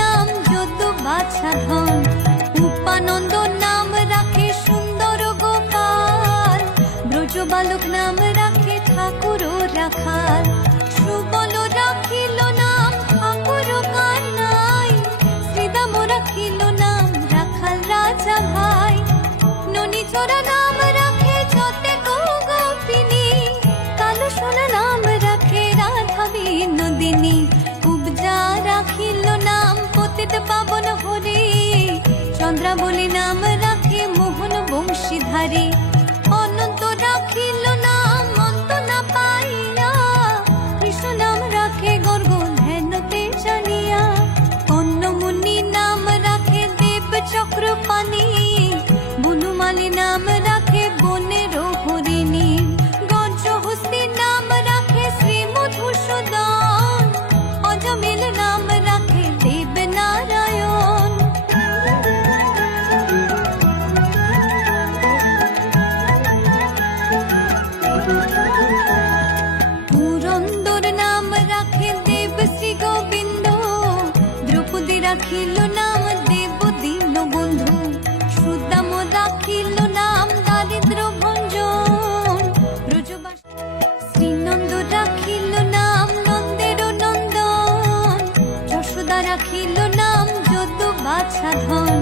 নাম যদ বাছা ধন নাম রাখে সুন্দর গোপাল। ব্রজ বালক নাম রাখে ঠাকুর রাখাল। সুবল রাখিল নাম ঠাকুর কানাই শ্রীদাম রাখিল নাম রাখাল রাজা ভাই। ননি চোরা নাম রাখে যতে গোপিনী কালো সোনা নাম রাখে রাধা বিনোদিনী পাবন হরে চন্দ্রাবলী নাম রাখে মোহন বংশীধারী। পুরন্দর নাম রাখে দেব শ্রী গোবিন্দ। দ্রৌপদী রাখিল নাম, দেব দীন বন্ধু। সুদাম রাখিল নাম, দারিদ্র ভঞ্জন। ব্রজবাস শ্রীনন্দ রাখিল নাম, নন্দের নন্দন। যশোদা রাখিল নাম, যদু বাছা ধন।